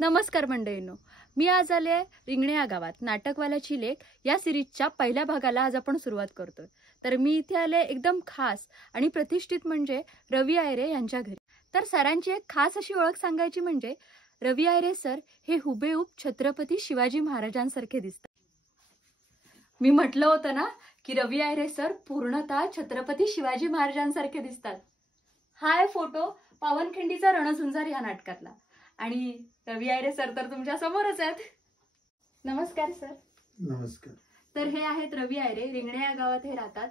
नमस्कार मंडळींनो, मी आज आले आहे रिंगणे या गावात नाटकवाल्याची लेक या सिरीजच्या पहिल्या भागाला आज आपण सुरुवात करतोय। तर मी इथे आले एकदम खास आणि प्रतिष्ठित म्हणजे रवी आयरे यांच्या घरी। तर सरांची एक खास अशी ओळख सांगायची म्हणजे रवी आयरे सर हे हुबेहूब छत्रपती शिवाजी महाराजांसारखे दिसतात। मी म्हटलं होतं ना की रवी आयरे सर पूर्णतः छत्रपती शिवाजी महाराजांसारखे दिसतात। हा आहे फोटो पावनखिंडीचा रणझुंजार या नाटकातला आणि रवी आयरे सर तर तुमच्या समोरच आहेत। नमस्कार सर। नमस्कार। तर हे आहेत रवी आयरे, रिंगणे या गावात हे राहतात।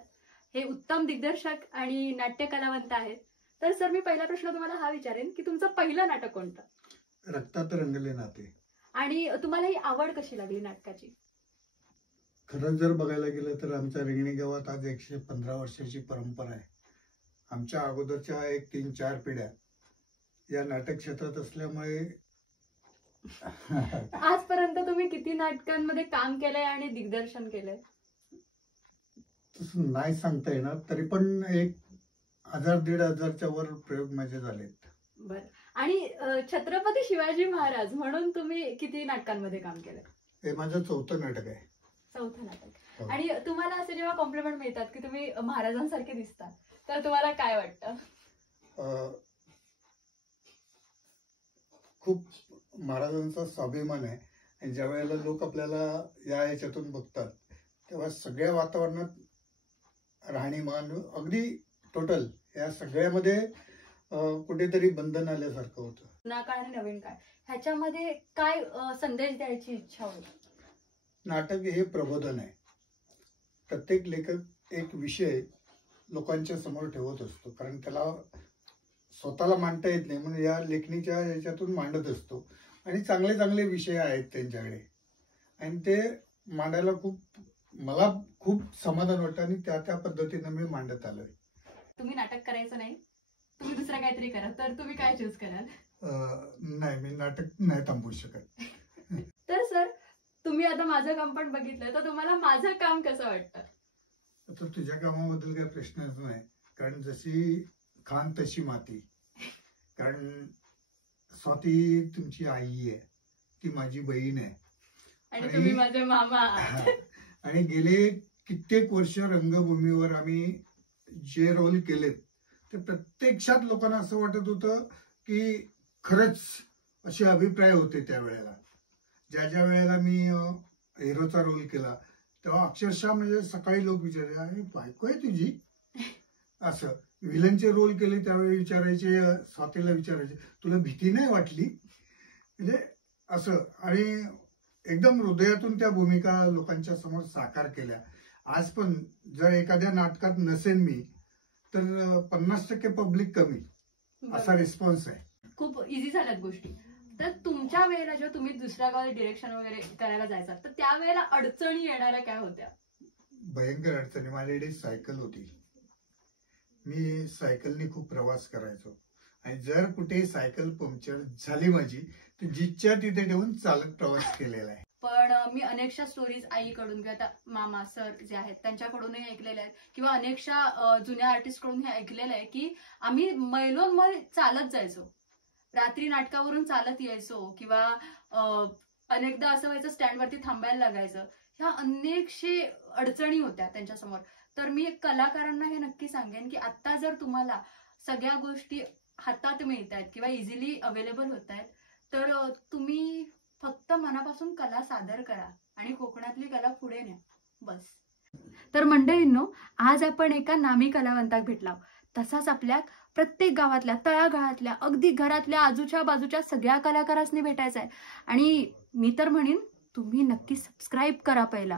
हे उत्तम दिग्दर्शक आणि नाट्य कलावंत आहेत। तर सर मी पहिला प्रश्न तुम्हाला हा विचारेन की तुमचं पहिलं नाटक कोणतं? रक्तात रंगले नाते। आणि तुम्हाला ही आवड कशी लागली नाटकाची? खरं जर बघायला गेलं तर आमच्या रिंगणे गावात आज 115 वर्षाची परंपरा आहे। आमच्या अगोदरच्या एक 3-4 पिढ्या या नाटक क्षेत्रात असल्यामुळे आजपर्यंत तुम्ही किती नाटकांमध्ये काम केलंय आणि दिग्दर्शन केलंय? तसं नाही सांगता येणार, तरी पण एक 1000-1500च्या वर प्रयोग माझे झालेत। बर, आणि छत्रपती शिवाजी महाराज म्हणून तुम्ही किती नाटकांमध्ये काम केलंय? हे माझं 4थं नाटक आहे। 4थं नाटक। आणि तुम्हाला असे जेव्हा कॉम्प्लिमेंट मिळतात की तुम्ही महाराजांसारखे दिसता, तर तुम्हाला काय वाटतं? खूप महाराजांचा स्वाभिमान आहे आणि ज्या वेळेला लोक आपल्याला या याच्यातून बघतात तेव्हा सगळ्या वातावरणात राहणीमान अगदी टोटल या सगळ्यामध्ये कुठेतरी बंधन आल्यासारखं होतं। जुना काळ आणि नवीन काळ ह्याच्यामध्ये काय संदेश द्यायची इच्छा होती? नाटक हे प्रबोधन आहे। प्रत्येक लेखक एक विषय लोकांच्या समोर ठेवत असतो, कारण त्याला स्वतःला मांडता येत नाही म्हणून या लेखणीच्या याच्यातून मांडत असतो। आणि चांगले चांगले विषय आहेत त्यांच्याकडे आणि ते मांडायला मला खूप समाधान वाटतं आणि त्या पद्धतीने मी मांडत आलोय। तुम्ही नाटक करायचं नाही, तुम्ही दुसरं काहीतरी करा, तर तुम्ही काय चूज कराल? नाही, मी नाटक नाही थांबवू शकत। तर सर तुम्ही आता माझं काम पण बघितलं, तर तुम्हाला माझं काम कसं वाटतं? तर तुझ्या कामाबद्दल काही प्रश्नच नाही, कारण जशी खान तशी माती। कारण स्वाती तुमची आई आहे, ती माझी बहीण आहे आणि तुम्ही माझे मामा आहात। आणि गेले कित्येक वर्ष रंगभूमीवर आम्ही जे रोल केलेत ते प्रत्यक्षात लोकांना असं वाटत होतं की खरंच असे अभिप्राय होते त्यावेळेला। ज्या वेळेला मी हिरोचा रोल केला तेव्हा अक्षरशः म्हणजे सकाळी लोक विचारले, अरे बायको आहे तुझी? असं विलनचे रोल केले त्यावेळी विचारायचे, स्वातीला विचारायचे, तुला भीती नाही वाटली? म्हणजे असं, आणि एकदम हृदयातून त्या भूमिका लोकांच्या समोर साकार केल्या। आज पण जर एखाद्या नाटकात नसेल मी तर 50% पब्लिक कमी असा रिस्पॉन्स आहे। खूप इझी झाल्यात गोष्टी। तर तुमच्या वेळेला जेव्हा तुम्ही दुसऱ्या गावात डिरेक्शन वगैरे करायला जायचा, तर त्यावेळेला अडचणी येणाऱ्या काय होत्या? भयंकर अडचणी। माझ्याकडे सायकल होती, मी सायकलने खूप प्रवास करायचो आणि जर कुठे सायकल पंक्चर झाली माझी तर जिथच्या तिथे ठेवून चालत प्रवास केलेला आहे। पण मी अनेकशा स्टोरीज आईकडून किंवा मामा सर जे आहेत त्यांच्याकडूनही ऐकलेल्या आहेत किंवा अनेकशा जुन्या आर्टिस्ट कडून हे ऐकलेलं आहे की आम्ही मैलोनमैल चालत जायचो, रात्री नाटकावरून चालत यायचो किंवा अनेकदा असं व्हायचं स्टँडवरती थांबायला लागायचं। ह्या अनेकशे अडचणी होत्या त्यांच्यासमोर। तर मी कलाकारांना हे नक्की सांगेन की आता जर तुम्हाला सगळ्या गोष्टी हातात मिळत आहेत किंवा इझिली अवेलेबल होत आहेत, तर तुम्ही फक्त मनापासून कला सादर करा आणि कोकणातली कला पुढे न्या, बस। तर मंडळींनो, आज आपण एका नामी कलावंताक भेटलो। तसाच आपल्या प्रत्येक गावातल्या, तळागाळातल्या, अगदी घरातल्या आजूच्या बाजूच्या सगळ्या कलाकारांनी भेटायचं आहे। आणि मी तर म्हणेन तुम्ही नक्की सबस्क्राईब करा पहिला,